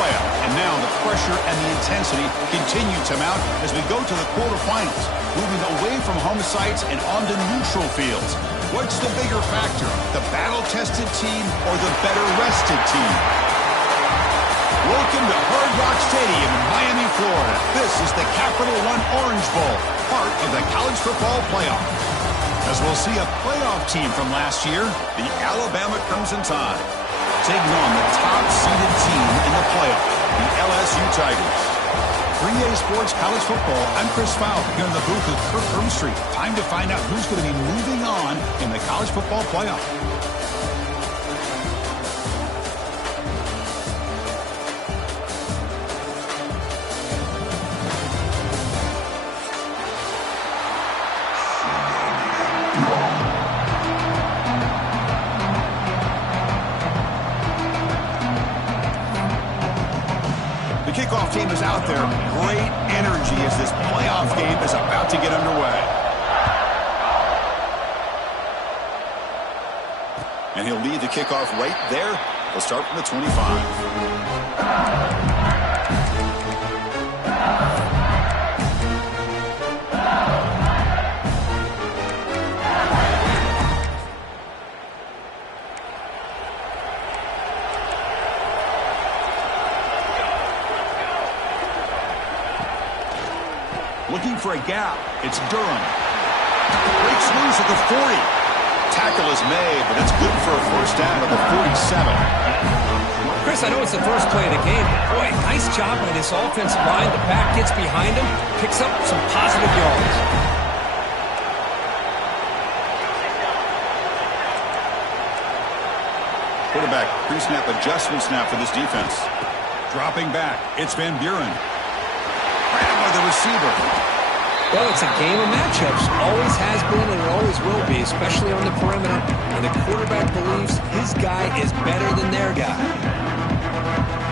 playoff. And now the pressure and the intensity continue to mount as we go to the quarterfinals, moving away from home sites and onto neutral fields. What's the bigger factor, the battle-tested team or the better-rested team? Welcome to Hard Rock Stadium in Miami, Florida. This is the Capital One Orange Bowl, part of the college football playoff. As we'll see a playoff team from last year, the Alabama Crimson Tide, taking on the top-seeded team in the playoff, the LSU Tigers. 3A Sports College Football, I'm Chris Fowler, here in the booth with Kirk Ermstreet. Time to find out who's going to be moving on in the college football playoff. The kickoff team is out there. Great energy as this playoff game is about to get underway. And he'll lead the kickoff right there. He'll start from the 25. Looking for a gap. It's Durham. Breaks loose at the 40. Tackle is made, but it's good for a first down at the 47. Chris, I know it's the first play of the game. Boy, nice job by this offensive line. The back gets behind him, picks up some positive yards. Quarterback pre-snap adjustment snap for this defense. Dropping back. It's Van Buren. Grabbed by the receiver. Well, it's a game of matchups. Always has been and it always will be, especially on the perimeter. And the quarterback believes his guy is better than their guy.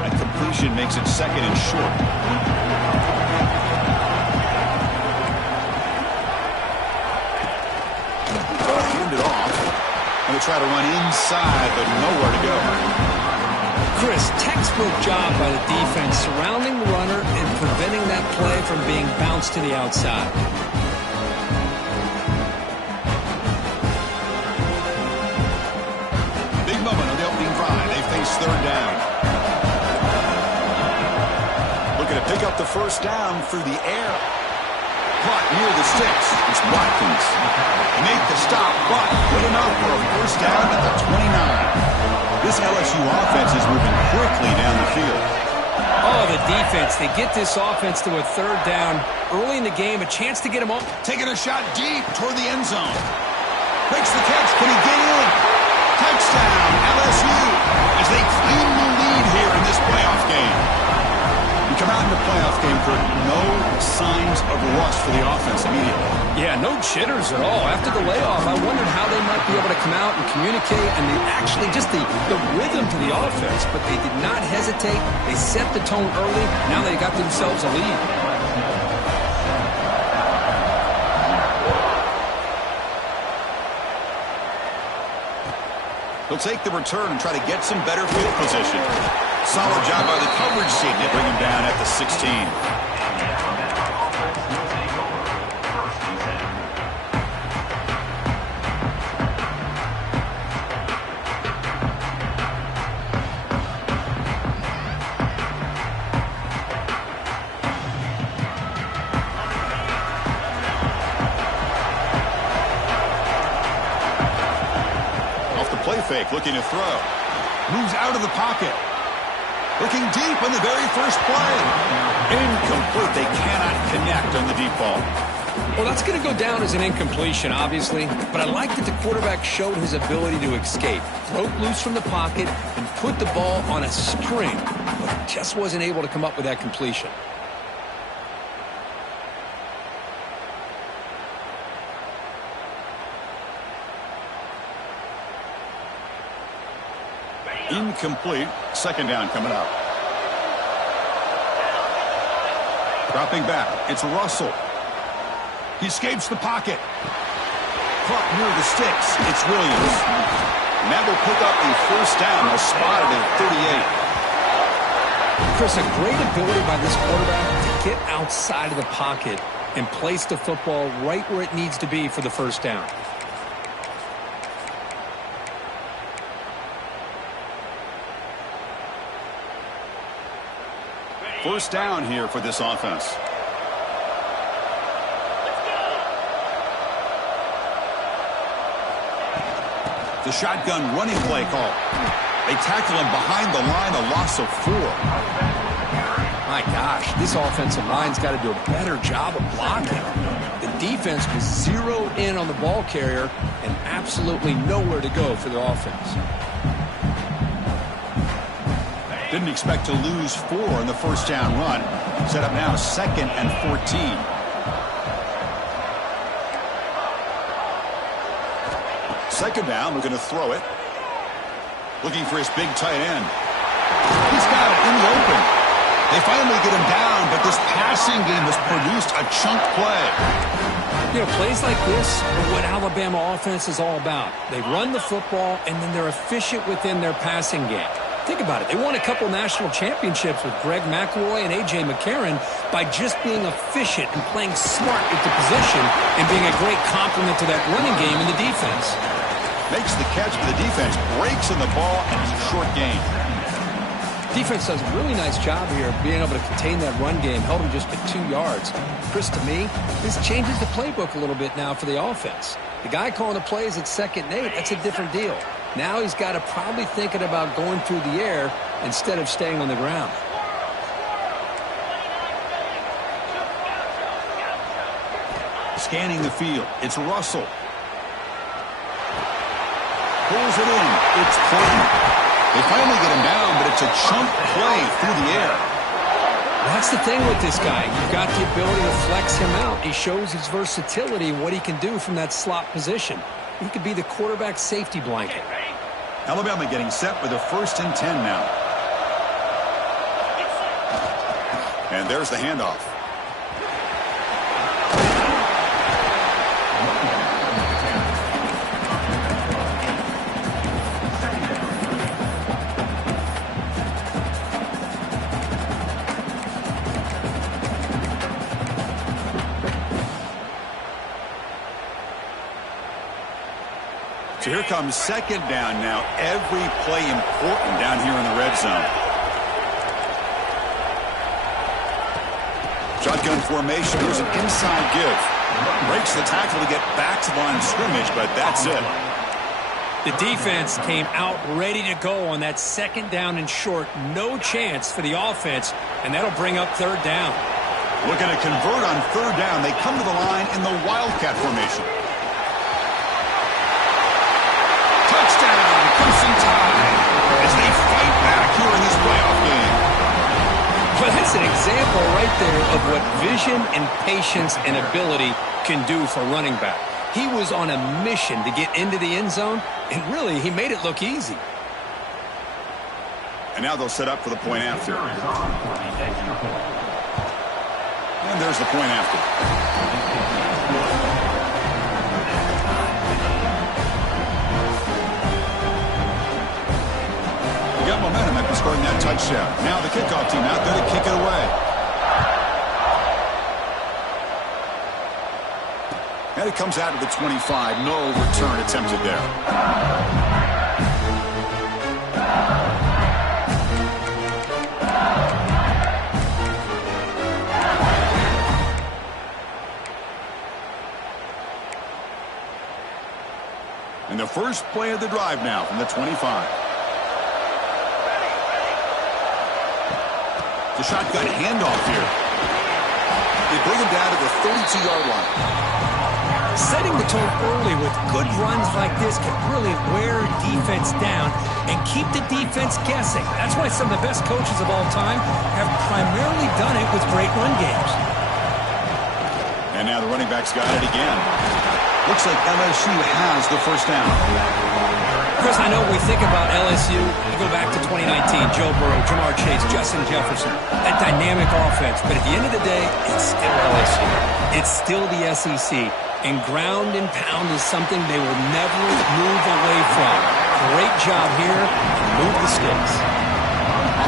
That completion makes it second and short. Hand it off. And they try to run inside, but nowhere to go. Chris, textbook job by the defense surrounding the runner and preventing that play from being bounced to the outside. Big moment on the opening drive. They face third down. Looking to pick up the first down through the air. Caught near the sticks. It's Watkins. Make the stop, but good enough for a first down at the 29. This LSU offense is moving quickly down the field. Oh, the defense. They get this offense to a third down early in the game, a chance to get them up. Taking a shot deep toward the end zone. Makes the catch. Can he get in? Touchdown, LSU, as they claim the lead here in this playoff game. We come out in the playoff game, Kirk, no signs of rust for the offense immediately. Yeah, no jitters at all. After the layoff, I wondered how they might be able to come out and communicate and actually just the rhythm to the offense, but they did not hesitate. They set the tone early. Now they got themselves a lead. He'll take the return and try to get some better field position. Solid job by the coverage team to bring him down at the 16. Play fake, looking to throw. Moves out of the pocket. Looking deep on the very first play. Incomplete. They cannot connect on the deep ball. Well, that's going to go down as an incompletion, obviously. But I like that the quarterback showed his ability to escape. Broke loose from the pocket and put the ball on a string. But just wasn't able to come up with that completion. Incomplete. Second down coming up. Dropping back. It's Russell. He escapes the pocket. Caught near the sticks. It's Williams. And that will pick up the first down. They'll spot it at 38. Chris, a great ability by this quarterback to get outside of the pocket and place the football right where it needs to be for the first down. First down here for this offense. The shotgun running play call. They tackle him behind the line, a loss of 4. My gosh, this offensive line's got to do a better job of blocking. The defense was zeroed in on the ball carrier and absolutely nowhere to go for the offense. Didn't expect to lose 4 in the first down run. Set up now 2nd and 14. Second down, we're going to throw it. Looking for his big tight end. He's got it in the open. They finally get him down, but this passing game has produced a chunk play. You know, plays like this are what Alabama offense is all about. They run the football, and then they're efficient within their passing game. Think about it. They won a couple national championships with Greg McElroy and A.J. McCarron by just being efficient and playing smart with the position and being a great complement to that running game in the defense. Makes the catch, but the defense breaks in the ball, and it's a short gain. Defense does a really nice job here of being able to contain that run game, held them just at 2 yards. Chris, to me, this changes the playbook a little bit now for the offense. The guy calling the plays at 2nd and 8, that's a different deal. Now he's got to probably thinking about going through the air instead of staying on the ground. Scanning the field, it's Russell. Pulls it in, it's Clayton. They finally get him down, but it's a chunk play through the air. That's the thing with this guy. You've got the ability to flex him out. He shows his versatility, what he can do from that slot position. He could be the quarterback safety blanket. Alabama getting set with a 1st and 10 now. And there's the handoff. So here comes 2nd down now. Every play important down here in the red zone. Shotgun formation. Here's an inside give. Breaks the tackle to get back to the line of scrimmage, but that's it. The defense came out ready to go on that 2nd down and short. No chance for the offense, and that'll bring up 3rd down. Looking to convert on 3rd down. They come to the line in the Wildcat formation. Crimson Tide as they fight back here in this playoff game. Well, that's an example right there of what vision and patience and ability can do for running back. He was on a mission to get into the end zone, and really, he made it look easy. And now they'll set up for the point after. And there's the point after. Got momentum after scoring that touchdown. Now the kickoff team out there to kick it away. And it comes out to the 25. No return attempted there. And the first play of the drive now from the 25. The shotgun handoff here. They bring him down to the 32-yard line. Setting the tone early with good runs like this can really wear defense down and keep the defense guessing. That's why some of the best coaches of all time have primarily done it with great run games. And now the running back's got it again. Looks like LSU has the first down. Chris, I know we think about LSU, you go back to 2019, Joe Burrow, Jamar Chase, Justin Jefferson, that dynamic offense. But at the end of the day, it's still LSU. It's still the SEC. And ground and pound is something they will never move away from. Great job here. Move the sticks.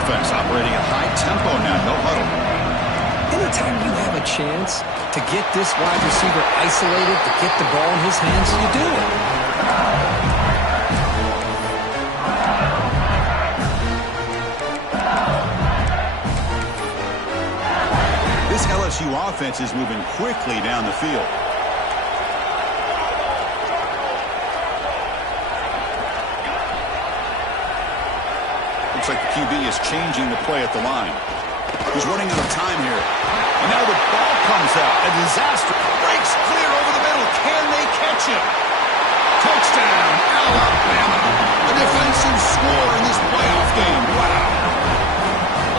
Offense operating at high tempo now. No huddle. Anytime you have a chance to get this wide receiver isolated, to get the ball in his hands, you do it. This LSU offense is moving quickly down the field. Looks like the QB is changing the play at the line. He's running out of time here. And now the ball comes out. A disaster. Breaks clear over the middle. Can they catch him? Touchdown, Alabama. A defensive score in this playoff game. Wow.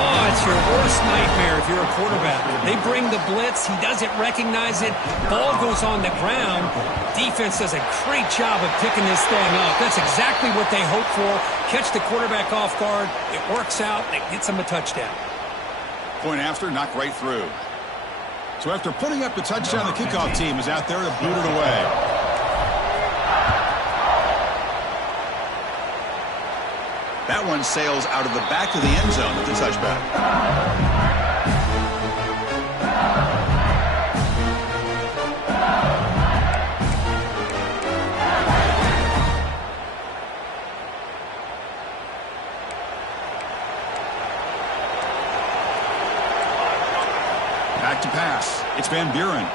Oh, it's your worst nightmare if you're a quarterback. They bring the blitz. He doesn't recognize it. Ball goes on the ground. Defense does a great job of picking this thing up. That's exactly what they hope for. Catch the quarterback off guard. It works out. It gets him a touchdown. Point after, knocked right through. So after putting up the touchdown, the kickoff team is out there to boot it away. That one sails out of the back of the end zone with the touchback. Back to pass. It's Van Buren.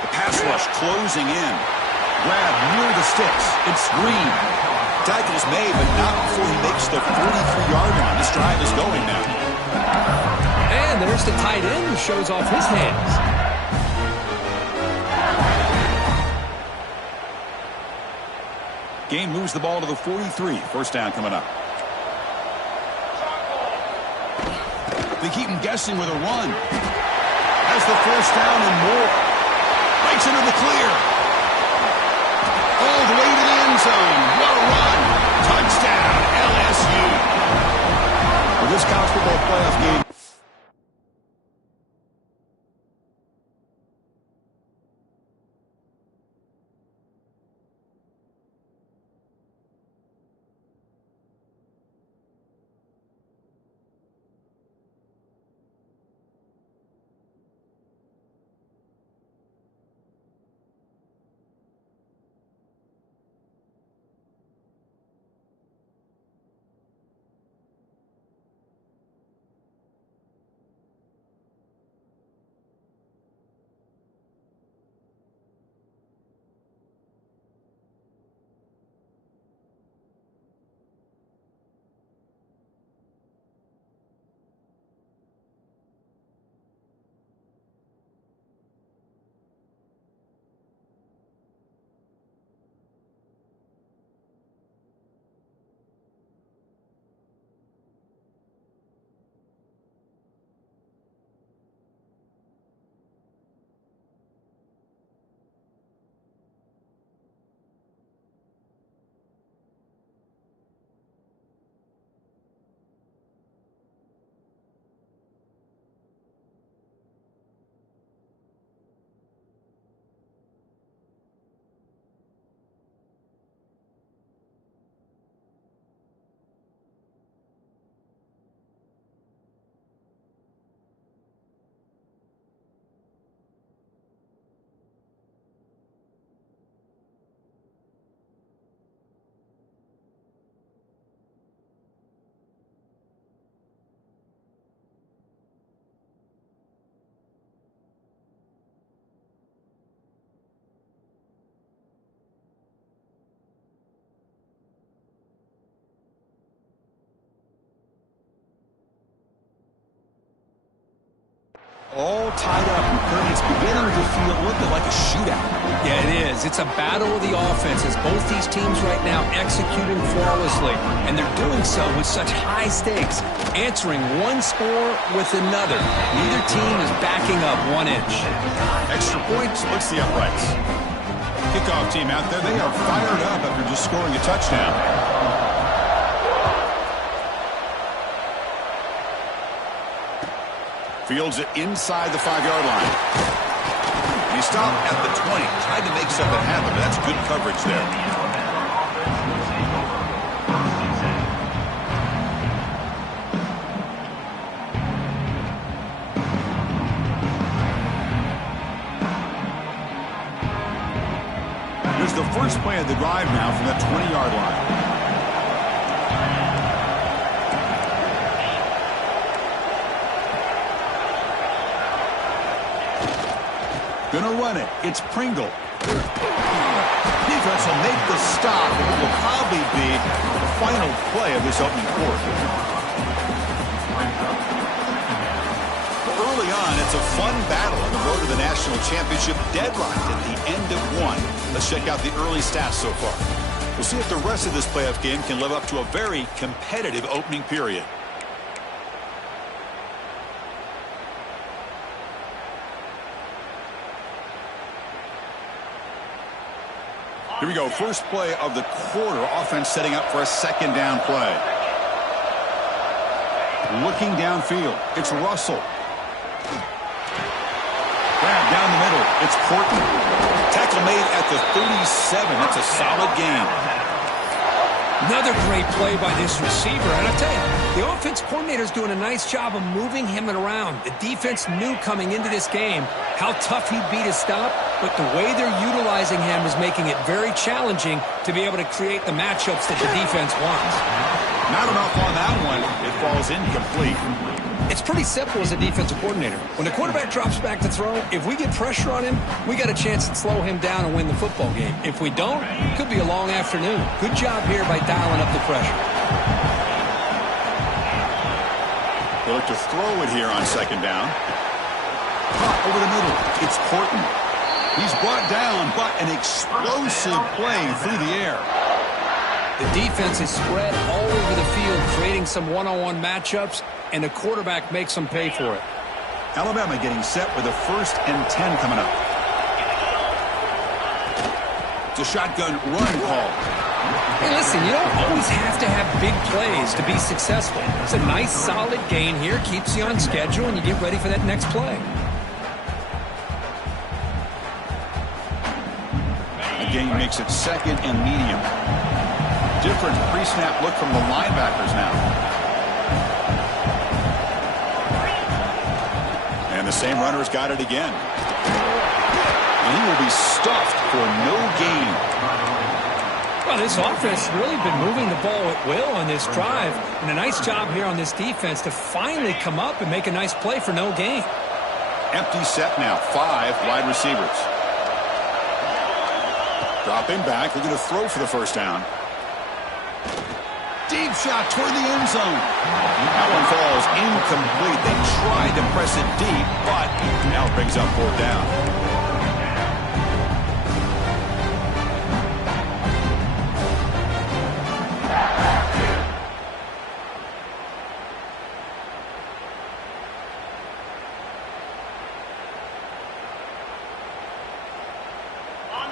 The pass rush closing in. Grab near the sticks. It's Green. Tackle's made, but not before he makes the 43-yard line. This drive is going now. And there's the tight end who shows off his hands. Game moves the ball to the 43. First down coming up. They keep him guessing with a run. Has the first down and more. Breaks into the clear. All the way to the end zone. What a run. Touchdown, LSU. For this college football playoff game. All tied up, and it's beginning to feel a little bit like a shootout. Yeah, it is. It's a battle of the offenses. Both these teams right now executing flawlessly, and they're doing so with such high stakes, answering one score with another. Neither team is backing up 1 inch. Extra point splits the uprights. Kickoff team out there, they are fired up after just scoring a touchdown. Fields it inside the 5-yard line. And he stopped at the 20. Tried to make something happen, but that's good coverage there. So first play of the drive now from the 20-yard line. Gonna run it. It's Pringle. Defense will make the stop, and it will probably be the final play of this opening quarter. Early on, it's a fun battle on the road to the national championship, deadlocked at the end of one. Let's check out the early stats so far. We'll see if the rest of this playoff game can live up to a very competitive opening period. Here we go. First play of the quarter. Offense setting up for a second down play. Looking downfield. It's Russell. Grab down the middle. It's Portman. Tackle made at the 37. That's a solid gain. Another great play by this receiver. And I tell you, the offense coordinator's doing a nice job of moving him around. The defense knew coming into this game how tough he'd be to stop, but the way they're utilizing him is making it very challenging to be able to create the matchups that the defense wants. Not enough on that one. It falls incomplete. It's pretty simple as a defensive coordinator. When the quarterback drops back to throw, if we get pressure on him, we got a chance to slow him down and win the football game. If we don't, it could be a long afternoon. Good job here by dialing up the pressure. They look to throw it here on second down. Caught over the middle. It's Portman. He's brought down, but an explosive play through the air. The defense is spread all over the field, creating some one-on-one matchups, and the quarterback makes them pay for it. Alabama getting set with a 1st and 10 coming up. It's a shotgun run call. Hey, listen, you don't always have to have big plays to be successful. It's a nice, solid gain here, keeps you on schedule, and you get ready for that next play. The gain makes it 2nd and medium. Different pre-snap look from the linebackers now. And the same runner's got it again. And he will be stuffed for no gain. Well, this offense has really been moving the ball at will on this drive. And a nice job here on this defense to finally come up and make a nice play for no gain. Empty set now. 5 wide receivers. Dropping back. They're going to throw for the first down. Deep shot toward the end zone. That one falls incomplete. They tried to press it deep, but now it brings up 4th down.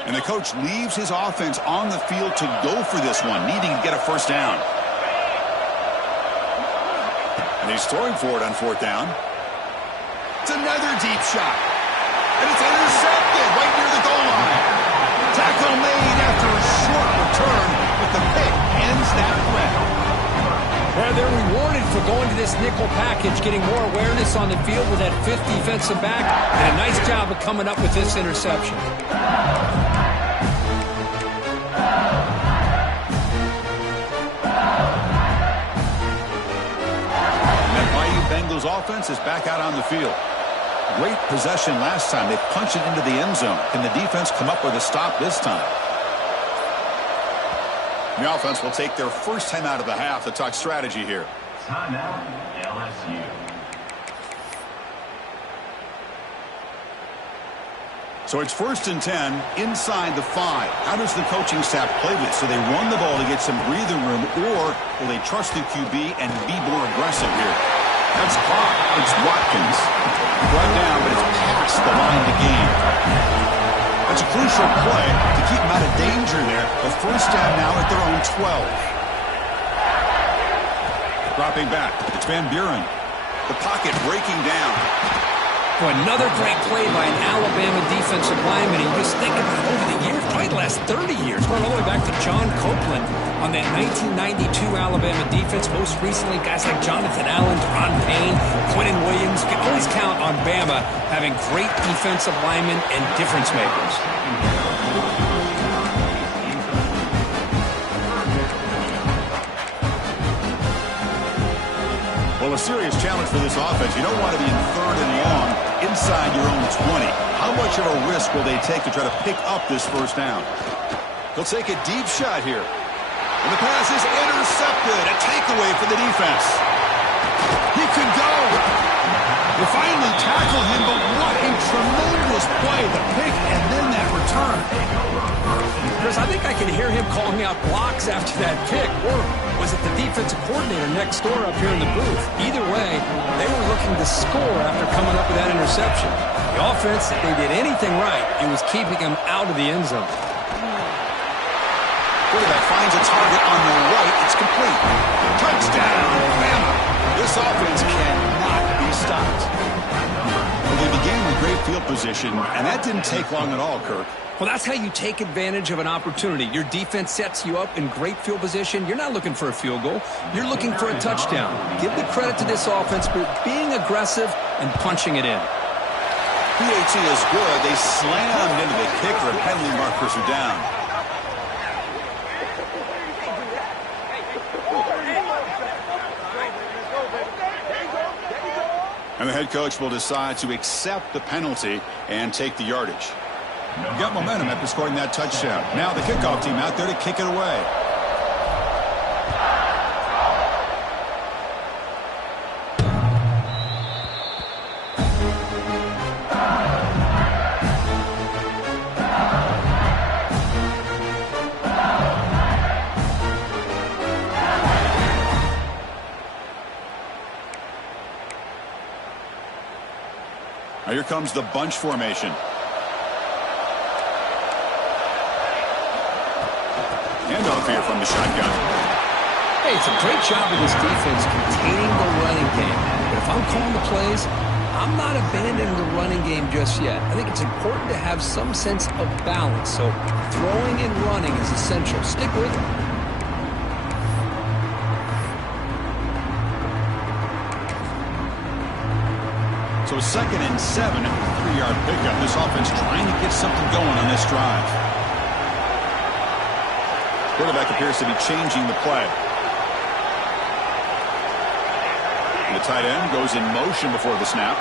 And the coach leaves his offense on the field to go for this one, needing to get a first down. And he's throwing for it on 4th down. It's another deep shot. And it's intercepted right near the goal line. Tackle made after a short return, but the pick ends that threat. Well, they're rewarded for going to this nickel package, getting more awareness on the field with that 5th defensive back, and a nice job of coming up with this interception. Bengals offense is back out on the field. Great possession last time. They punched it into the end zone. Can the defense come up with a stop this time? The offense will take their first time out of the half to talk strategy here. Timeout, LSU. So it's 1st and 10 inside the 5. How does the coaching staff play this? So they run the ball to get some breathing room, or will they trust the QB and be more aggressive here? That's caught. It's Watkins. Brought down, but it's past the line to gain. That's a crucial play to keep them out of danger there. The first down now at their own 12. Dropping back. It's Van Buren. The pocket breaking down. Boy, another great play by an Alabama defensive lineman. You just think about over the years, probably the last 30 years, going all the way back to John Copeland on that 1992 Alabama defense. Most recently, guys like Jonathan Allen, Deron Payne, Quentin Williams. You can always count on Bama having great defensive linemen and difference makers. Well, a serious challenge for this offense. You don't want to be in 3rd and long inside your own 20. How much of a risk will they take to try to pick up this first down? He'll take a deep shot here. And the pass is intercepted. A takeaway for the defense. He could go. They finally tackle him, but what a tremendous play. The pick and then that return. Chris, I think I can hear him calling out blocks after that pick. Or was it the defensive coordinator next door up here in the booth? Either way, they were looking to score after coming up with that interception. The offense, if they did anything right, it was keeping him out of the end zone. Quarterback finds a target on the right. It's complete. Touchdown, Alabama. This offense cannot be stopped. Well, they began with great field position, and that didn't take long at all, Kirk. Well, that's how you take advantage of an opportunity. Your defense sets you up in great field position. You're not looking for a field goal. You're looking for a touchdown. Give the credit to this offense for being aggressive and punching it in. PAT is good. They slammed into the kicker, and penalty markers are down. And the head coach will decide to accept the penalty and take the yardage. Got momentum after scoring that touchdown. Now the kickoff team out there to kick it away. Now here comes the bunch formation. Handoff here from the shotgun. Hey, it's a great job of this defense containing the running game. But if I'm calling the plays, I'm not abandoning the running game just yet. I think it's important to have some sense of balance. So throwing and running is essential. Stick with it. So 2nd and 7 after a 3-yard pickup. This offense trying to get something going on this drive. Quarterback appears to be changing the play. And the tight end goes in motion before the snap.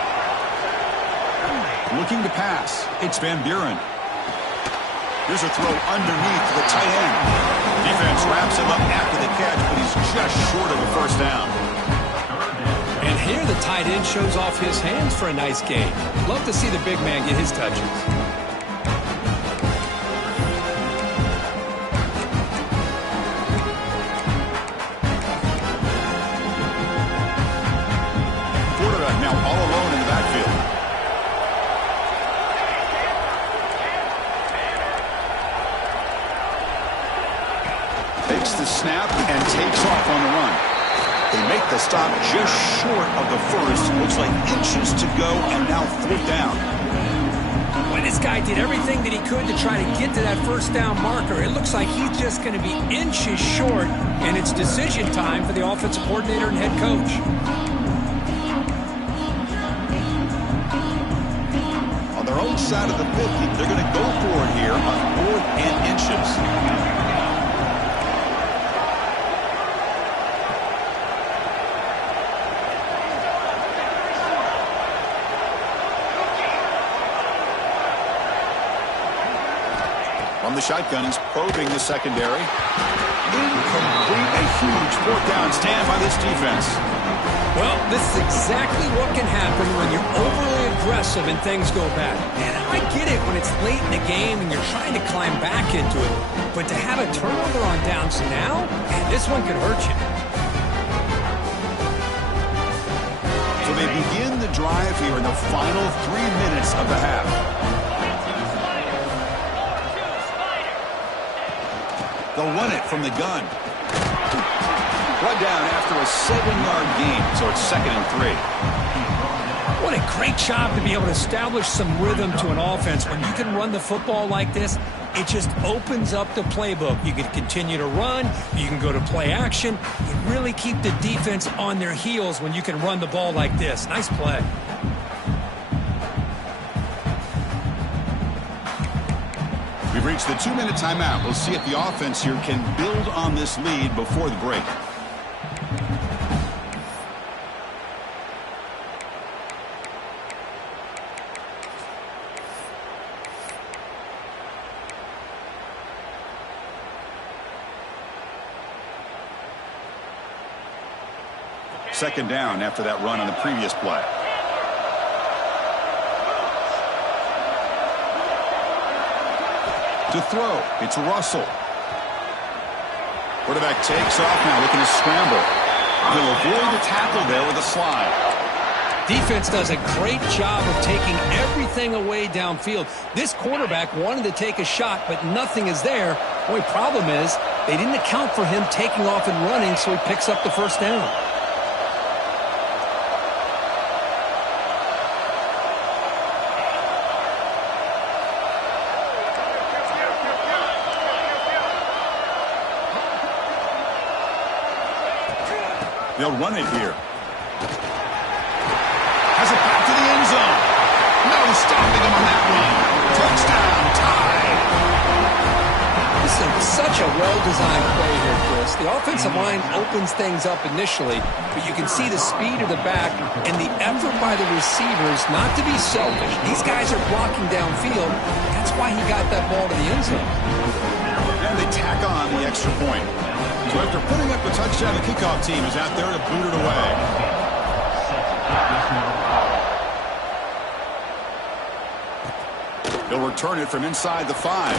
Looking to pass. It's Van Buren. Here's a throw underneath to the tight end. Defense wraps him up after the catch, but he's just short of a first down. And here the tight end shows off his hands for a nice gain. Love to see the big man get his touches. Quarterback now all alone in the backfield. Takes the snap and takes off on the run. They make the stop just short of the first. Looks like inches to go, and now 4th down. Well, this guy did everything that he could to try to get to that first down marker. It looks like he's just going to be inches short, and it's decision time for the offensive coordinator and head coach. On their own side of the 50, they're going to go for it here on 4th and inches. From the shotgun, he's probing the secondary. Incomplete, a huge 4th down stand by this defense. Well, this is exactly what can happen when you're overly aggressive and things go bad. And I get it when it's late in the game and you're trying to climb back into it. But to have a turnover on downs now, man, this one could hurt you. So they begin the drive here in the final 3 minutes of the half. They'll run it from the gun. Run down after a 7-yard gain, so it's 2nd and 3. What a great job to be able to establish some rhythm to an offense. When you can run the football like this, it just opens up the playbook. You can continue to run. You can go to play action. You really keep the defense on their heels when you can run the ball like this. Nice play. We've reached the 2-minute timeout. We'll see if the offense here can build on this lead before the break. Second down after that run on the previous play. To throw, it's Russell. Quarterback takes off now, looking to scramble. He'll avoid the tackle there with a slide. Defense does a great job of taking everything away downfield. This quarterback wanted to take a shot, but nothing is there. The only problem is they didn't account for him taking off and running, so he picks up the first down. They'll run it here. Has it back to the end zone. No stopping him on that run. Touchdown, tied. This is such a well-designed play here, Chris. The offensive line opens things up initially, but you can see the speed of the back and the effort by the receivers not to be selfish. These guys are blocking downfield. That's why he got that ball to the end zone. And they tack on the extra point. So after putting up the touchdown, the kickoff team is out there to boot it away. They'll return it from inside the 5.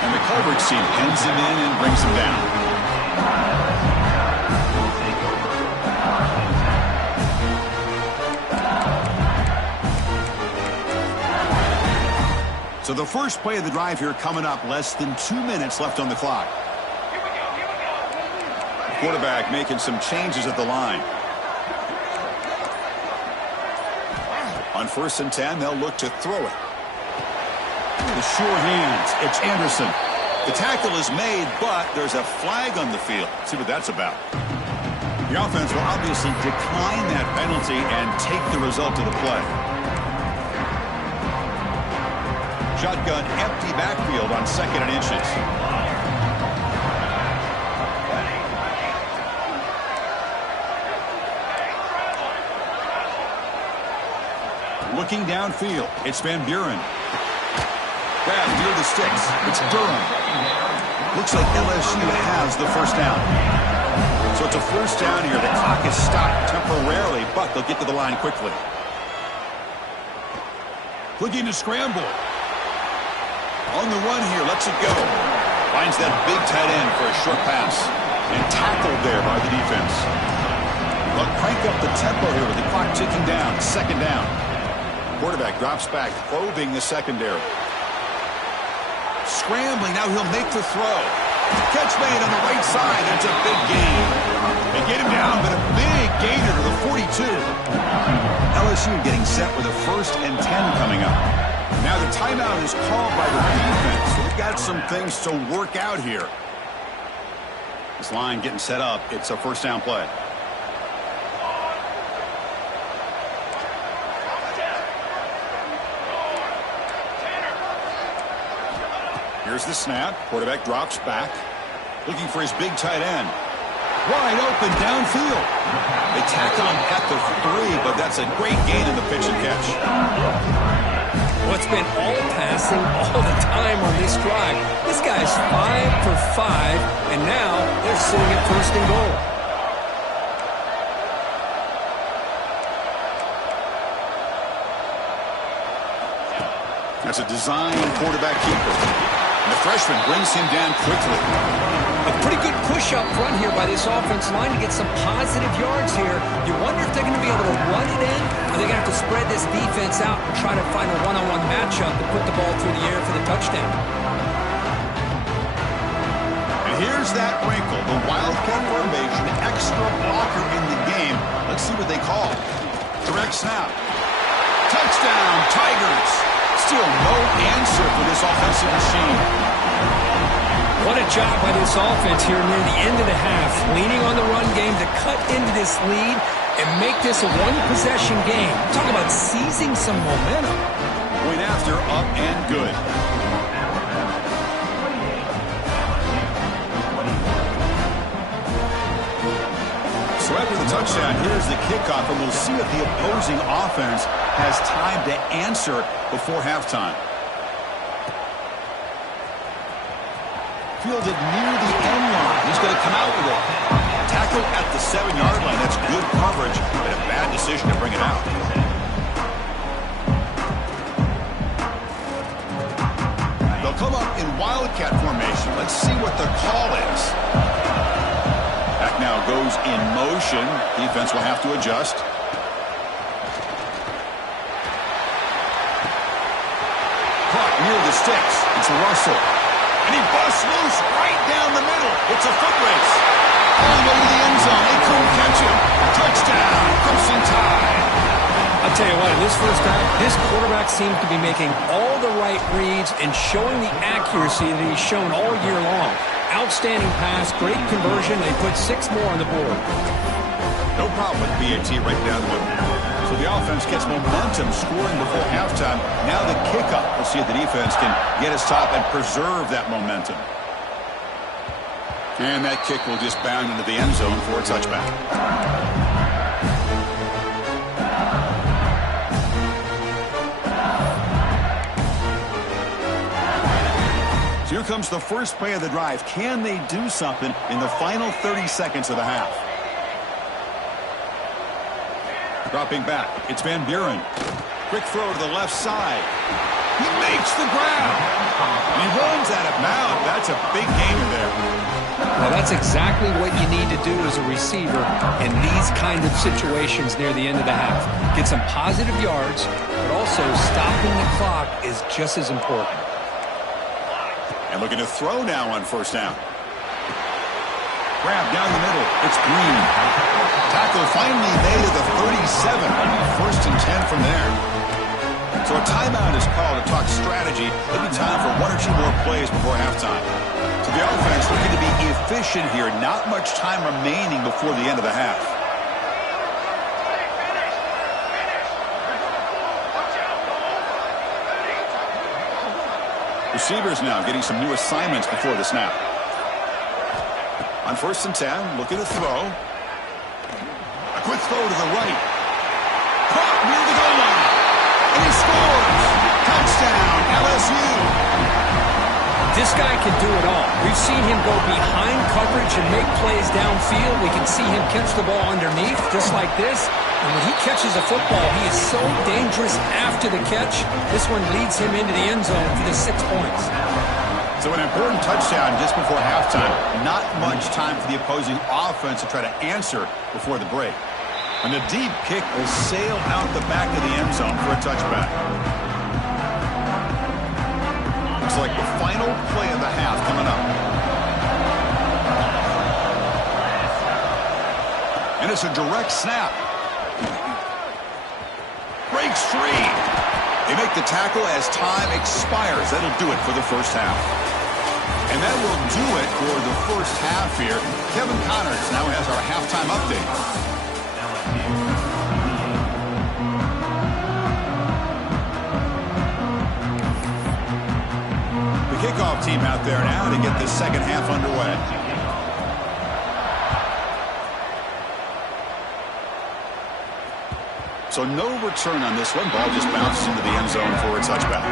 And the coverage team pens him in and brings him down. So the first play of the drive here coming up, less than 2 minutes left on the clock. Quarterback making some changes at the line. On 1st and 10, they'll look to throw it. The sure hands. It's Anderson. The tackle is made, but there's a flag on the field. See what that's about. The offense will obviously decline that penalty and take the result of the play. Shotgun empty backfield on 2nd and inches. Looking downfield, it's Van Buren. Grab near the sticks. It's Durham. Looks like LSU has the first down. So it's a first down here. The clock is stopped temporarily, but they'll get to the line quickly. Looking to scramble. On the run here, lets it go. Finds that big tight end for a short pass. And tackled there by the defense. They'll crank up the tempo here with the clock ticking down. 2nd down. Quarterback drops back, probing the secondary. Scrambling, now he'll make the throw. Catch made on the right side, that's a big gain. They get him down, but a big gainer to the 42. LSU getting set with a 1st and 10 coming up. Now the timeout is called by the defense. They've got some things to work out here. This line getting set up, it's a first down play. Here's the snap. Quarterback drops back. Looking for his big tight end. Wide open downfield. They tack on at the 3, but that's a great gain in the pitch and catch. Well, it's been all passing all the time on this drive. This guy's 5 for 5, and now they're sitting at 1st and goal. That's a design quarterback keeper. And the freshman brings him down quickly. A pretty good push up front here by this offensive line to get some positive yards here. You wonder if they're going to be able to run it in, or they're going to have to spread this defense out and try to find a one-on-one matchup to put the ball through the air for the touchdown. And here's that wrinkle, the Wildcat formation, extra blocker in the game. Let's see what they call. Direct snap. Touchdown, Tigers. Still no answer for this offensive machine. What a job by this offense here near the end of the half, leaning on the run game to cut into this lead and make this a one-possession game. Talk about seizing some momentum. Point after, up and good. So after the touchdown, here's the kickoff, and we'll see if the opposing offense has time to answer before halftime. Fielded near the end line. He's going to come out with it. Tackle tackle at the 7-yard line. That's good coverage, but a bad decision to bring it out. They'll come up in wildcat formation. Let's see what the call is. Back now goes in motion. Defense will have to adjust. Caught near the sticks. It's Russell. And he busts loose right down the middle. It's a foot race. All the way to the end zone. They couldn't catch him. Touchdown. Crimson Tide. I'll tell you what, in this first half, this quarterback seems to be making all the right reads and showing the accuracy that he's shown all year long. Outstanding pass, great conversion. They put 6 more on the board. No problem with BAT right down the middle. So the offense gets momentum scoring before halftime. Now the kickoff. We'll see if the defense can get a stop and preserve that momentum. And that kick will just bound into the end zone for a touchback. So here comes the first play of the drive. Can they do something in the final 30 seconds of the half? Dropping back, it's Van Buren. Quick throw to the left side. He makes the grab. And he runs out of bounds. That's a big gainer there. Well, that's exactly what you need to do as a receiver in these kind of situations near the end of the half. Get some positive yards, but also stopping the clock is just as important. And looking to throw now on first down. Grab down the middle. It's Green. Tackle finally made at the 37. First and 10 from there. So a timeout is called to talk strategy. It'll be time for 1 or 2 more plays before halftime. So the offense looking to be efficient here. Not much time remaining before the end of the half. Receivers now getting some new assignments before the snap. On first and 10, looking to throw. A quick throw to the right. Caught near the goal line. And he scores. Touchdown, LSU. This guy can do it all. We've seen him go behind coverage and make plays downfield. We can see him catch the ball underneath, just like this. And when he catches a football, he is so dangerous after the catch. This one leads him into the end zone for the 6 points. So an important touchdown just before halftime. Not much time for the opposing offense to try to answer before the break. And the deep kick will sail out the back of the end zone for a touchback. Looks like the final play of the half coming up. And it's a direct snap. Breaks free. They make the tackle as time expires. That'll do it for the first half. And that will do it for the first half here. Kevin Connors now has our halftime update. The kickoff team out there now to get the second half underway. So no return on this one. Ball just bounces into the end zone for a touchback.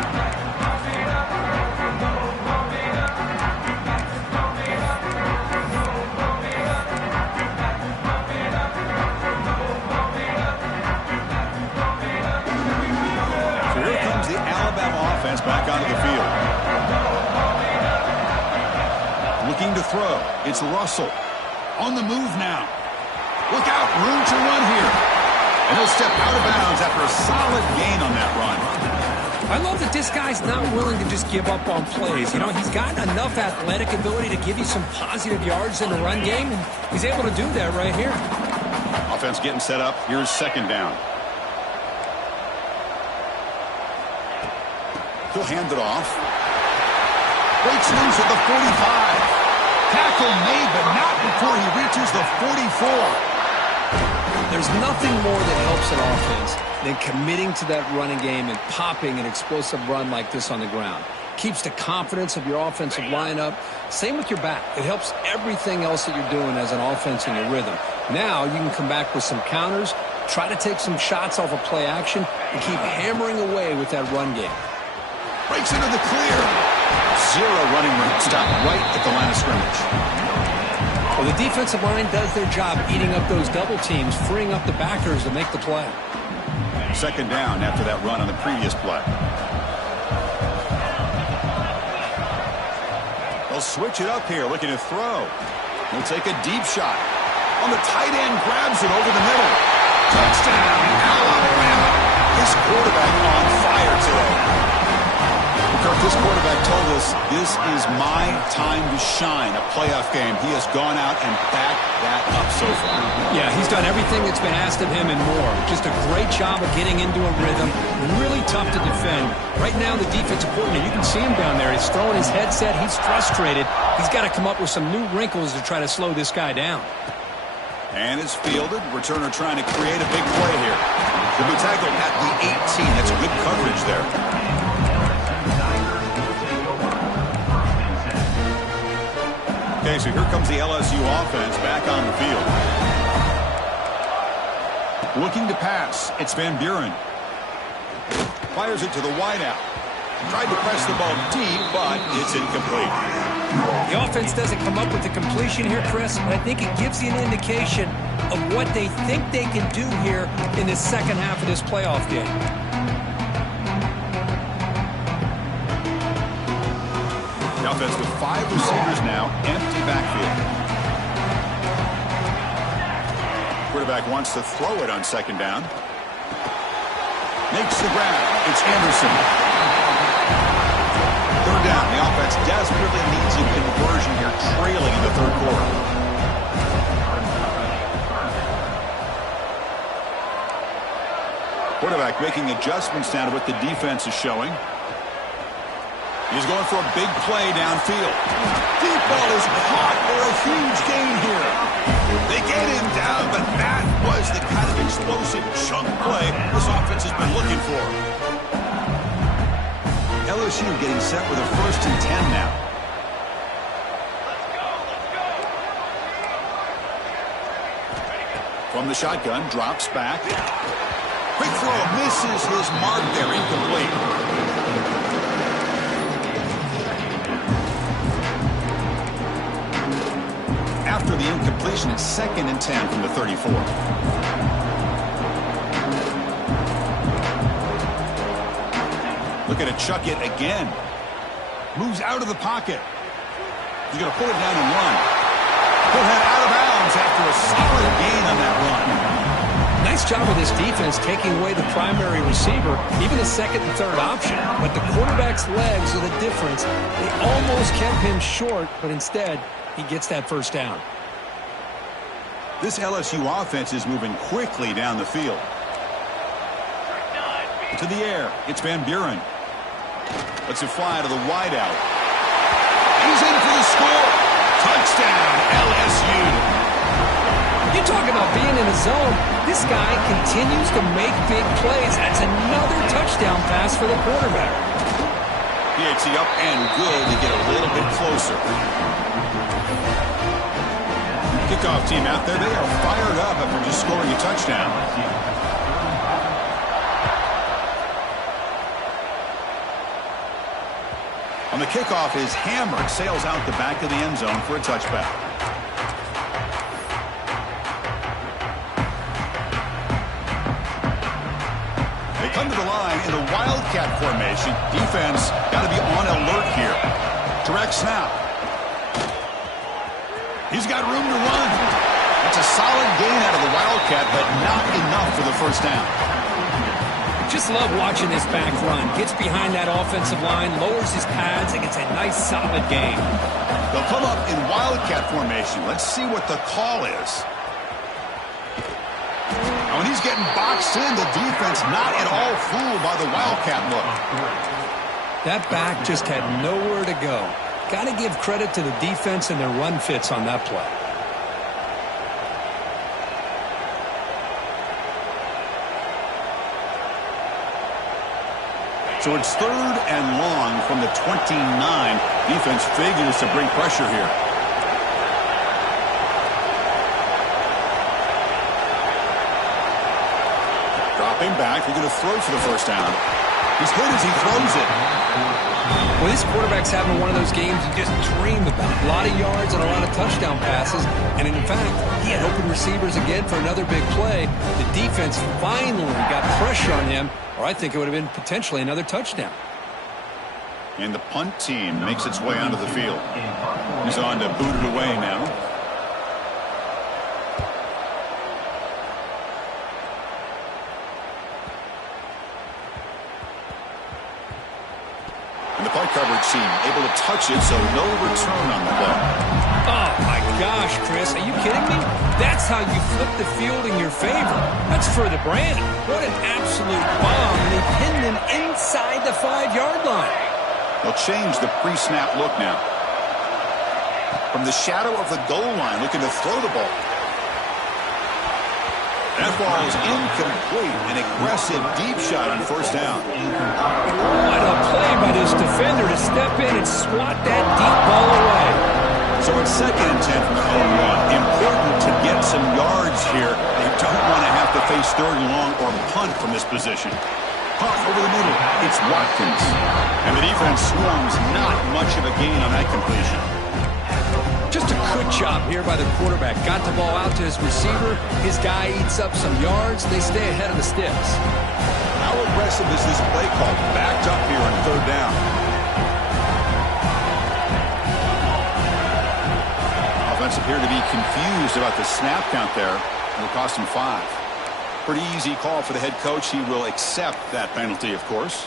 So here comes the Alabama offense back onto the field. Looking to throw. It's Russell. On the move now. Look out. Room to run here. And he'll step out of bounds after a solid gain on that run. I love that this guy's not willing to just give up on plays. You know, he's got enough athletic ability to give you some positive yards in the run game, and he's able to do that right here. Offense getting set up. Here's second down. He'll hand it off. Breaks loose at the 45. Tackle made, but not before he reaches the 44. There's nothing more that helps an offense than committing to that running game and popping an explosive run like this on the ground. Keeps the confidence of your offensive lineup. Same with your back. It helps everything else that you're doing as an offense in your rhythm. Now you can come back with some counters, try to take some shots off of play action, and keep hammering away with that run game. Breaks into the clear. Zero running room. Stop right at the line of scrimmage. Well, the defensive line does their job eating up those double teams, freeing up the backers to make the play. Second down after that run on the previous play. They'll switch it up here, looking to throw. He'll take a deep shot. On the tight end, grabs it over the middle. Touchdown, Alabama. This quarterback on fire today. Kirk, this quarterback told us this is my time to shine, a playoff game. He has gone out and backed that up so far. Yeah, he's done everything that's been asked of him and more. Just a great job of getting into a rhythm. Really tough to defend. Right now, the defensive coordinator, you can see him down there. He's throwing his headset. He's frustrated. He's got to come up with some new wrinkles to try to slow this guy down. And it's fielded. Returner trying to create a big play here. He'll be tackled at the 18. That's a good coverage there. Okay, so here comes the LSU offense back on the field. Looking to pass. It's Van Buren. Fires it to the wideout. Tried to press the ball deep, but it's incomplete. The offense doesn't come up with the completion here, Chris, but I think it gives you an indication of what they think they can do here in the second half of this playoff game. The offense with 5 receivers now, empty backfield. Quarterback wants to throw it on second down. Makes the grab. It's Anderson. Third down. The offense desperately needs a conversion here, trailing in the third quarter. Quarterback making adjustments now to what the defense is showing. He's going for a big play downfield. Deep ball is caught for a huge gain here. They get him down, but that was the kind of explosive chunk play this offense has been looking for. LSU getting set with a 1st and 10 now. From the shotgun, drops back. Quick throw, misses his mark there, incomplete. After the incompletion, it's 2nd and 10 from the 34. Looking to chuck it again. Moves out of the pocket. He's going to pull it down and run. He'll head out of bounds after a solid gain on that run. Nice job of this defense taking away the primary receiver, even the second and third option. But the quarterback's legs are the difference. They almost kept him short, but instead, he gets that first down. This LSU offense is moving quickly down the field. To the air. It's Van Buren. Lets it fly to the wideout. He's in for the score. Touchdown, LSU. You talk about being in a zone. This guy continues to make big plays. That's another touchdown pass for the quarterback. PHC up and good to get a little bit closer. Kickoff team out there, they are fired up after just scoring a touchdown. On the kickoff, his hammer sails out the back of the end zone for a touchback. They come to the line in the Wildcat formation. Defense got to be on alert here. Direct snap. He's got room to run. That's a solid gain out of the Wildcat, but not enough for the first down. Just love watching this back run. Gets behind that offensive line, lowers his pads, and gets a nice solid gain. They'll come up in Wildcat formation. Let's see what the call is. When he's getting boxed in, the defense not at all fooled by the Wildcat look. That back just had nowhere to go. Got to give credit to the defense and their run fits on that play. So it's 3rd and long from the 29. Defense figures to bring pressure here. Dropping back looking to throw for the first down. He's hit as he throws it. Well, this quarterback's having one of those games you just dream about. A lot of yards and a lot of touchdown passes. And in fact, he had open receivers again for another big play. The defense finally got pressure on him, or I think it would have been potentially another touchdown. And the punt team makes its way onto the field. He's on to boot it away now. And the punt coverage team able to touch it, so no return on the ball. Oh, my gosh, Chris. Are you kidding me? That's how you flip the field in your favor. That's for the brand. What an absolute bomb. And they pinned him inside the 5-yard line. They'll change the pre-snap look now. From the shadow of the goal line, looking to throw the ball. That ball is incomplete. An aggressive deep shot on first down. What a play by this defender to step in and swat that deep ball away. So it's 2nd and 10 from their own 1. Important to get some yards here. They don't want to have to face 3rd and long or punt from this position. Punt over the middle. It's Watkins. And the defense swarms. Not much of a gain on that completion. Just a good job here by the quarterback. Got the ball out to his receiver. His guy eats up some yards. They stay ahead of the sticks. How aggressive is this play call? Backed up here on 3rd down. Offense appeared to be confused about the snap count there. It'll cost him 5. Pretty easy call for the head coach. He will accept that penalty, of course.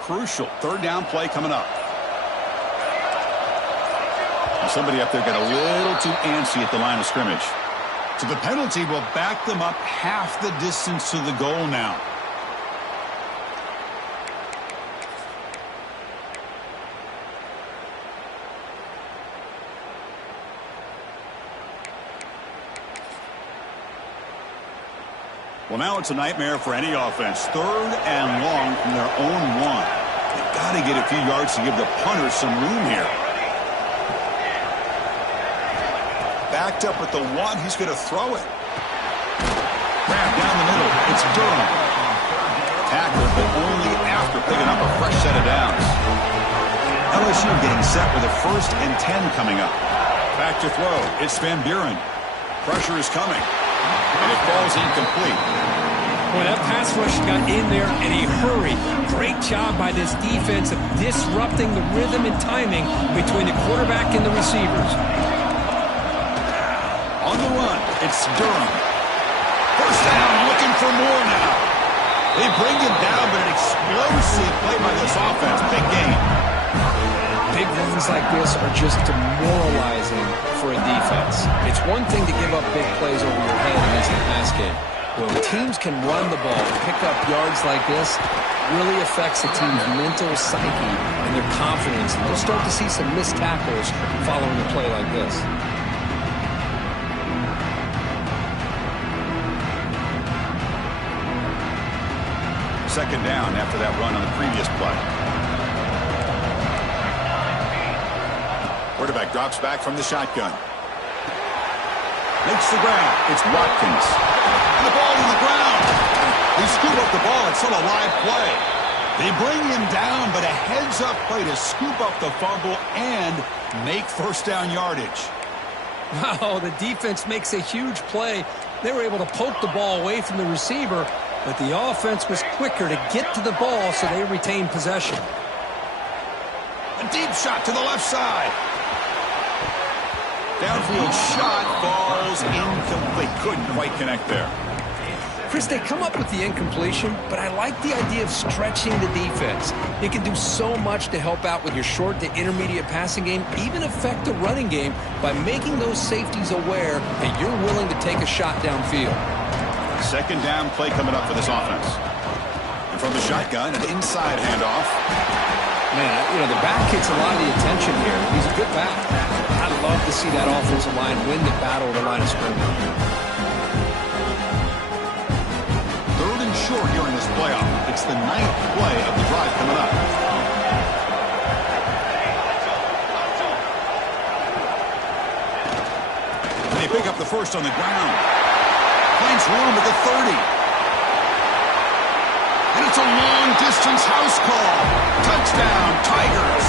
Crucial 3rd down play coming up. Somebody up there got a little too antsy at the line of scrimmage. So the penalty will back them up half the distance to the goal now. Well, now it's a nightmare for any offense. 3rd and long from their own 1. They've got to get a few yards to give the punter some room here. Backed up at the 1. He's going to throw it. Grab down the middle. It's Durham. Tackled, but only after picking up a fresh set of downs. LSU getting set with a 1st and 10 coming up. Back to throw. It's Van Buren. Pressure is coming. And it falls incomplete. Boy, that pass rush got in there in a hurry. Great job by this defense of disrupting the rhythm and timing between the quarterback and the receivers. On the run, it's Durham. First down, looking for more now. They bring him down, but an explosive play by this offense. Big game. Big runs like this are just demoralizing for a defense. It's one thing to give up big plays over your head against the pass game. When teams can run the ball and pick up yards like this, it really affects the team's mental psyche and their confidence. And you'll start to see some missed tackles following a play like this. Second down after that run on the previous play. Quarterback drops back from the shotgun. Makes the ground. It's Watkins. And the ball in the ground. They scoop up the ball. It's still a live play. They bring him down, but a heads-up play to scoop up the fumble and make first down yardage. Wow, the defense makes a huge play. They were able to poke the ball away from the receiver, but the offense was quicker to get to the ball, so they retained possession. A deep shot to the left side. Downfield shot falls incomplete. Couldn't quite connect there. Chris, they come up with the incompletion, but I like the idea of stretching the defense. It can do so much to help out with your short to intermediate passing game, even affect the running game by making those safeties aware that you're willing to take a shot downfield. Second down play coming up for this offense. And from the shotgun, an inside handoff. Man, the back gets a lot of the attention here. He's a good back. I'd love to see that offensive line win the battle at the line of scrimmage. 3rd and short here in this playoff. It's the 9th play of the drive coming up. They pick up the first on the ground. Finds room at the 30. And it's a long-distance house call. Touchdown, Tigers.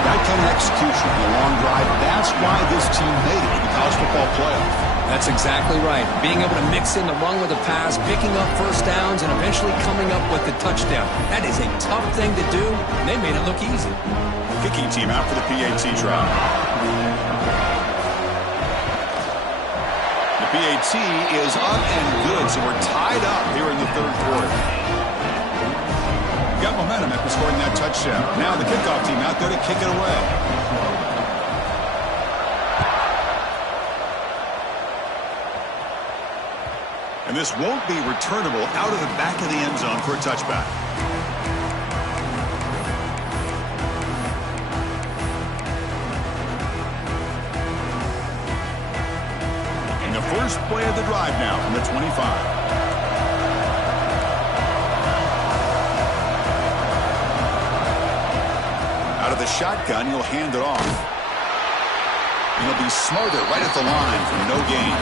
That kind of execution on a long drive, that's why this team made it in the college football playoff. That's exactly right. Being able to mix in the run with the pass, picking up first downs, and eventually coming up with the touchdown. That is a tough thing to do, and they made it look easy. Kicking team out for the PAT try. The PAT is up and good, so we're tied up here in the third quarter. Got momentum after scoring that touchdown. Now the kickoff team out there to kick it away. And this won't be returnable out of the back of the end zone for a touchback. And the first play of the drive now from the 25. Out of the shotgun, he'll hand it off. And he'll be smarter right at the line for no gain.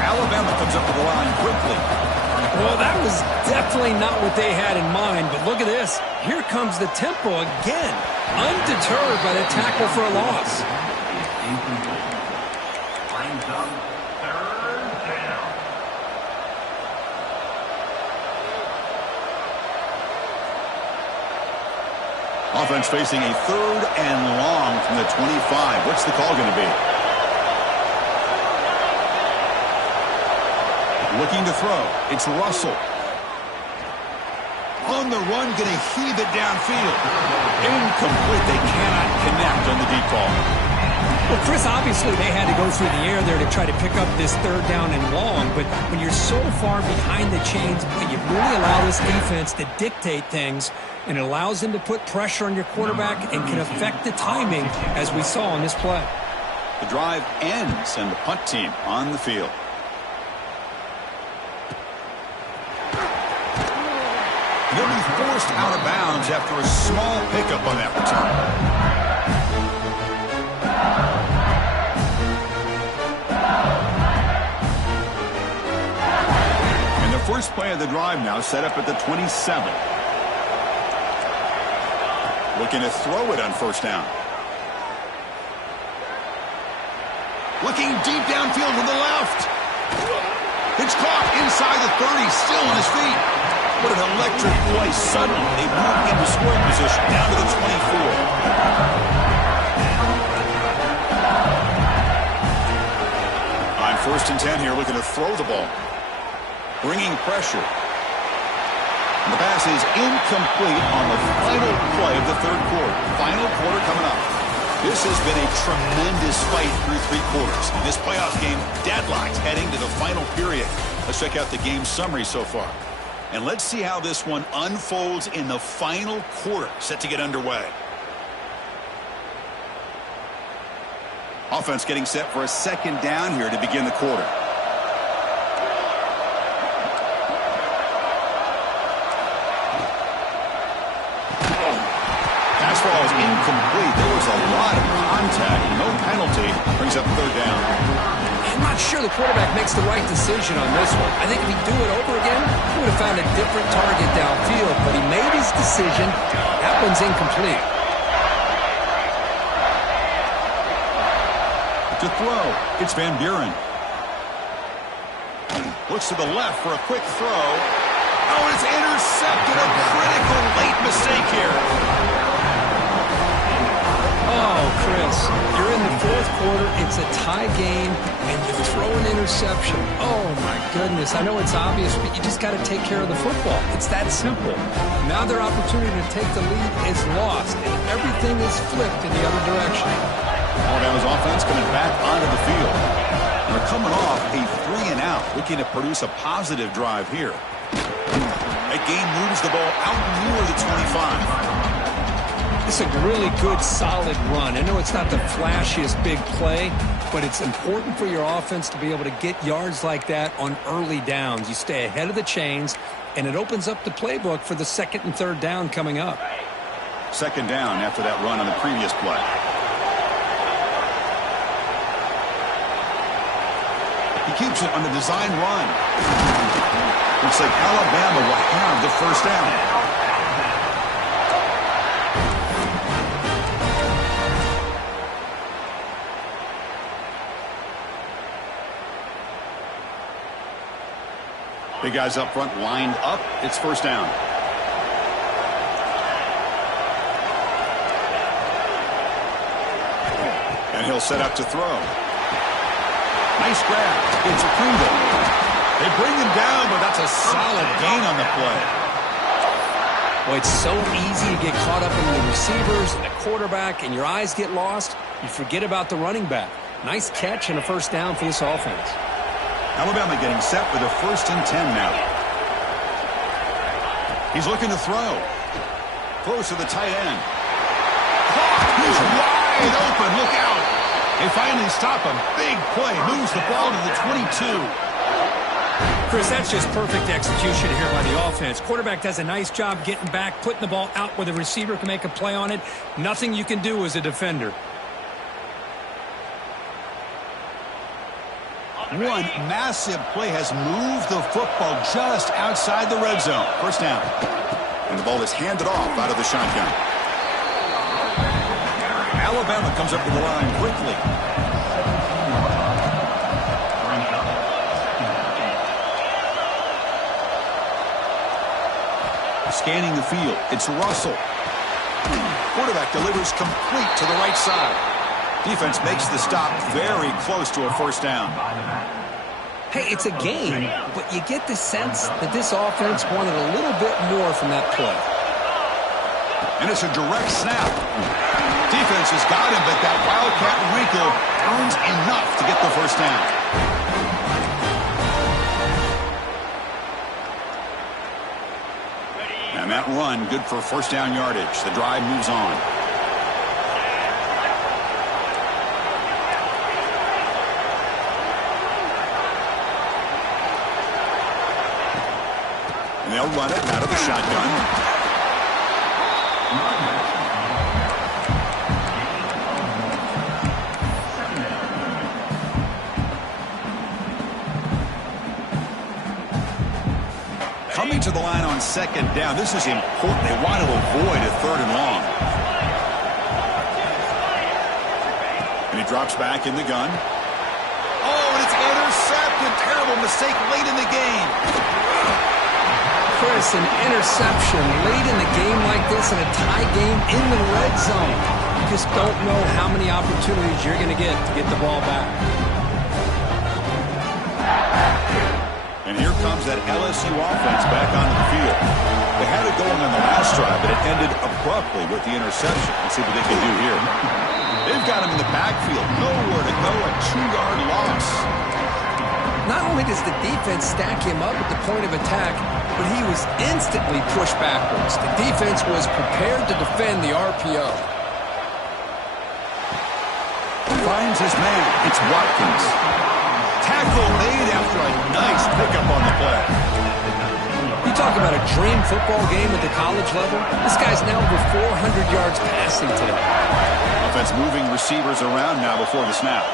Alabama comes up to the line quickly. Well, that was definitely not what they had in mind, but look at this. Here comes the tempo again. Undeterred by the tackle for a loss. Lines up, third down. Offense facing a 3rd and long from the 25. What's the call going to be? Looking to throw. It's Russell. On the run, going to heave it downfield. Incomplete. They cannot connect on the deep ball. Well, Chris, obviously they had to go through the air there to try to pick up this 3rd down and long, but when you're so far behind the chains, you really allow this defense to dictate things, and it allows them to put pressure on your quarterback and can affect the timing, as we saw on this play. The drive ends, and the punt team on the field. He'll be forced out of bounds after a small pickup on that return. And the first play of the drive now set up at the 27. Looking to throw it on first down. Looking deep downfield to the left. It's caught inside the 30, still on his feet. What an electric play. Suddenly, they move into scoring position down to the 24. On 1st and 10 here, looking to throw the ball. Bringing pressure. And the pass is incomplete on the final play of the 3rd quarter. Final quarter coming up. This has been a tremendous fight through 3 quarters. In this playoff game, deadlocked heading to the final period. Let's check out the game summary so far. And let's see how this one unfolds in the final quarter, set to get underway. Offense getting set for a 2nd down here to begin the quarter. Pass ball is incomplete. There was a lot of contact. No penalty. Brings up 3rd down. I'm not sure the quarterback makes the right decision on this one. I think if he'd do it over again, he would have found a different target downfield, but he made his decision. That one's incomplete. To throw, it's Van Buren. Looks to the left for a quick throw. Oh, it's intercepted. A critical late mistake here. Oh, Chris, you're in the 4th quarter, it's a tie game, and you throw an interception. Oh, my goodness. I know it's obvious, but you just got to take care of the football. It's that simple. Now their opportunity to take the lead is lost, and everything is flipped in the other direction. Alabama's offense coming back onto the field. They're coming off a 3-and-out, looking to produce a positive drive here. That game moves the ball out near the 25. It's a really good, solid run. I know it's not the flashiest big play, but it's important for your offense to be able to get yards like that on early downs. You stay ahead of the chains, and it opens up the playbook for the second and third down coming up. Second down after that run on the previous play. He keeps it on the design run. Looks like Alabama will have the first down. Big guys up front lined up. It's first down. And he'll set up to throw. Nice grab. It's a Pringle. They bring him down, but that's a solid gain on the play. Well, it's so easy to get caught up in the receivers and the quarterback, and your eyes get lost. You forget about the running back. Nice catch and a first down for this offense. Alabama getting set for the 1st and 10 now. He's looking to throw. Throws to the tight end. He's wide open. Look out. They finally stop him. Big play. Moves the ball to the 22. Chris, that's just perfect execution here by the offense. Quarterback does a nice job getting back, putting the ball out where the receiver can make a play on it. Nothing you can do as a defender. One massive play has moved the football just outside the red zone. First down. And the ball is handed off out of the shotgun. Alabama comes up to the line quickly. Scanning the field. It's Russell. Quarterback delivers complete to the right side. Defense makes the stop very close to a first down. Hey, it's a game, but you get the sense that this offense wanted a little bit more from that play. And it's a direct snap. Defense has got him, but that Wildcat wrinkle earns enough to get the first down. And that run, good for first down yardage. The drive moves on. And they'll run it out of the shotgun. Coming to the line on second down. This is important. They want to avoid a third and long. And he drops back in the gun. Oh, and it's intercepted. Terrible mistake late in the game. Chris, an interception late in the game like this in a tie game in the red zone. You just don't know how many opportunities you're going to get the ball back. And here comes that LSU offense back onto the field. They had it going on the last drive, but it ended abruptly with the interception. Let's see what they can do here. They've got him in the backfield. Nowhere to go. A 2-yard loss. Not only does the defense stack him up at the point of attack, but he was instantly pushed backwards. The defense was prepared to defend the RPO. Finds his man. It's Watkins. Tackle made after a nice pickup on the play. You talk about a dream football game at the college level. This guy's now over 400 yards passing today. Offense moving receivers around now before the snap.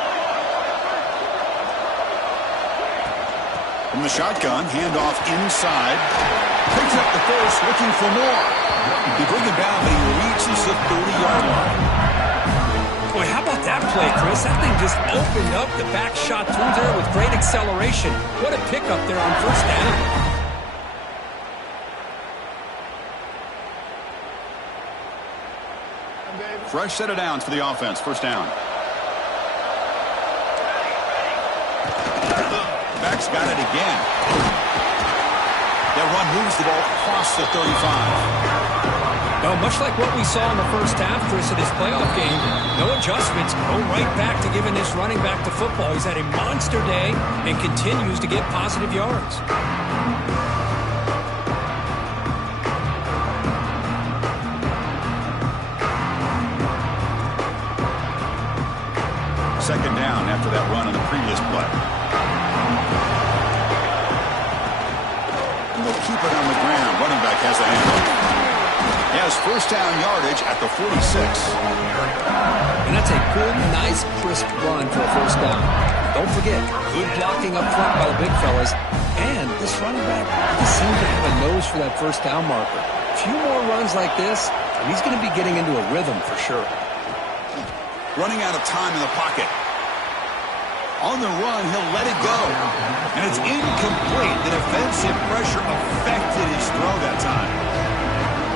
From the shotgun, handoff inside. Picks up the first, looking for more. He brings him down, but he reaches the 30-yard line. Boy, how about that play, Chris? That thing just opened up. The back shot through there with great acceleration. What a pickup there on first down. Fresh set of downs for the offense. First down. Back's got it again. That run moves the ball across the 35. Well, much like what we saw in the first half, Chris, of this playoff game, no adjustments. Go right back to giving this running back the football. He's had a monster day and continues to get positive yards. second down after that run on the previous play. And they'll keep it on the ground. Running back has the handoff. He has first down yardage at the 46. And that's a good, nice, crisp run for a first down. Don't forget, good blocking up front by the big fellas. And this running back just seems to have a nose for that first down marker. A few more runs like this, and he's going to be getting into a rhythm for sure. Running out of time in the pocket. On the run, he'll let it go. And it's incomplete. The defensive pressure affected his throw that time.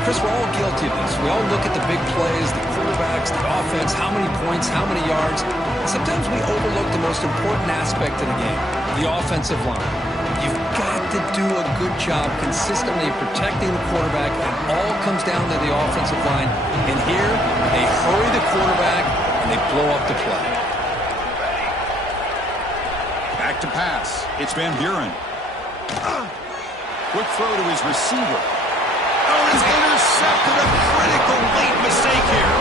Chris, we're all guilty of this. We all look at the big plays, the quarterbacks, the offense, how many points, how many yards. Sometimes we overlook the most important aspect of the game, the offensive line. You've got to do a good job consistently protecting the quarterback. It all comes down to the offensive line. And here, they hurry the quarterback, and they blow up the play. Back to pass. It's Van Buren. Quick throw to his receiver. Oh, it's intercepted. A critical late mistake here.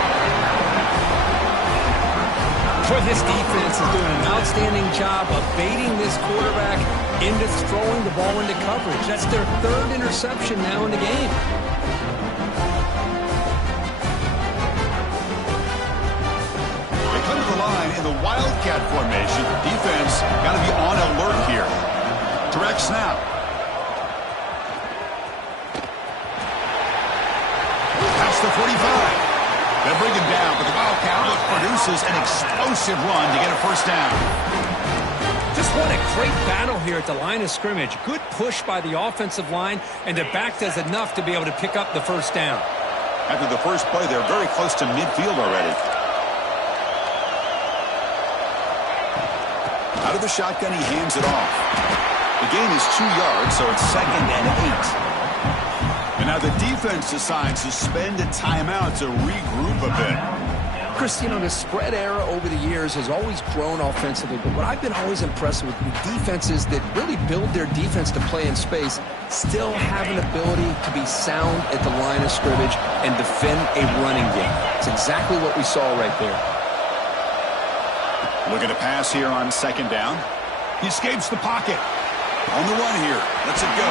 Boy, this defense is doing an outstanding job of baiting this quarterback into throwing the ball into coverage. That's their third interception now in the game. They come to the line in the Wildcat formation. Defense got to be on alert here. Direct snap. Past the 45. They bring him down, but the Wildcat produces an explosive run to get a first down. Just what a great battle here at the line of scrimmage. Good push by the offensive line, and the back does enough to be able to pick up the first down. After the first play, they're very close to midfield already. Out of the shotgun, he hands it off. The gain is 2 yards, so it's 2nd and 8. And now the defense decides to spend a timeout to regroup a bit. Chris, you know, the spread era over the years has always grown offensively, but what I've been always impressed with defenses that really build their defense to play in space still have an ability to be sound at the line of scrimmage and defend a running game. It's exactly what we saw right there. Looking to pass here on 2nd down. He escapes the pocket. On the run here. Lets it go.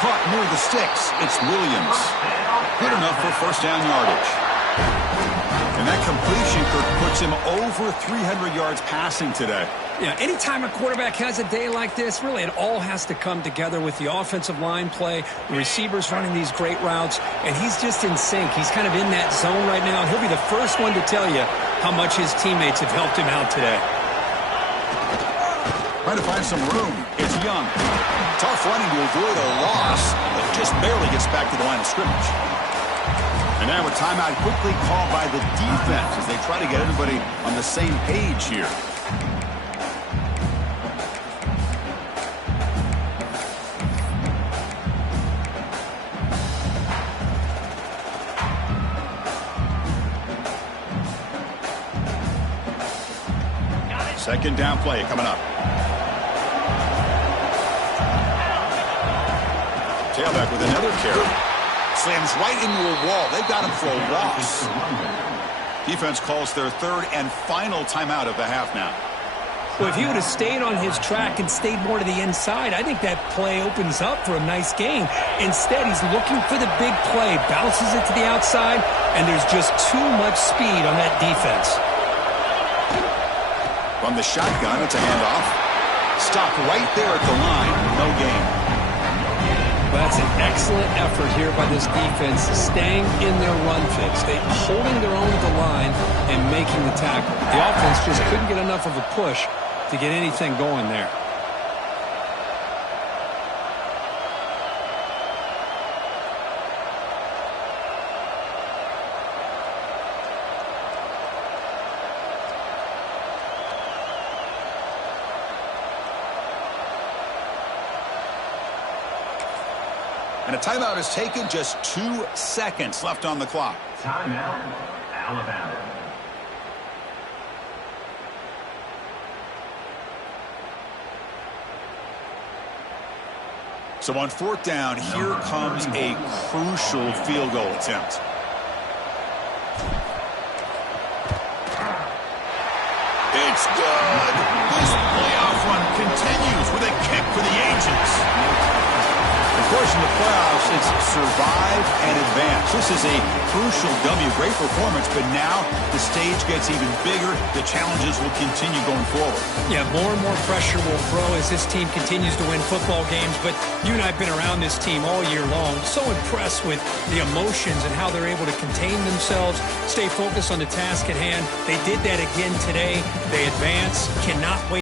Caught near the sticks. It's Williams. Good enough for first down yardage. And that completion puts him over 300 yards passing today. Yeah, anytime a quarterback has a day like this, really it all has to come together with the offensive line play, the receivers running these great routes, and he's just in sync. He's kind of in that zone right now, and he'll be the first one to tell you how much his teammates have helped him out today. Trying to find some room. It's Young. Tough running to avoid a loss, but just barely gets back to the line of scrimmage. And now a timeout quickly called by the defense as they try to get everybody on the same page here. Second down play coming up. Tailback with another carry. Slams right into a wall. They've got him for a loss. Defense calls their third and final timeout of the half now. Well, if he would have stayed on his track and stayed more to the inside, I think that play opens up for a nice gain. Instead, he's looking for the big play, bounces it to the outside, and there's just too much speed on that defense. From the shotgun, it's a handoff. Stopped right there at the line. No gain. Well, that's an excellent effort here by this defense, staying in their run fix. They holding their own at the line and making the tackle. The offense just couldn't get enough of a push to get anything going there. And a timeout is taken, just 2 seconds left on the clock. Timeout, Alabama. So on 4th down, here comes a crucial field goal attempt. It's for the ages. Of course, in the playoffs, it's survive and advance. This is a crucial W. Great performance, but now the stage gets even bigger. The challenges will continue going forward. Yeah, more and more pressure will grow as this team continues to win football games. But you and I have been around this team all year long. So impressed with the emotions and how they're able to contain themselves, stay focused on the task at hand. They did that again today. They advance, cannot wait.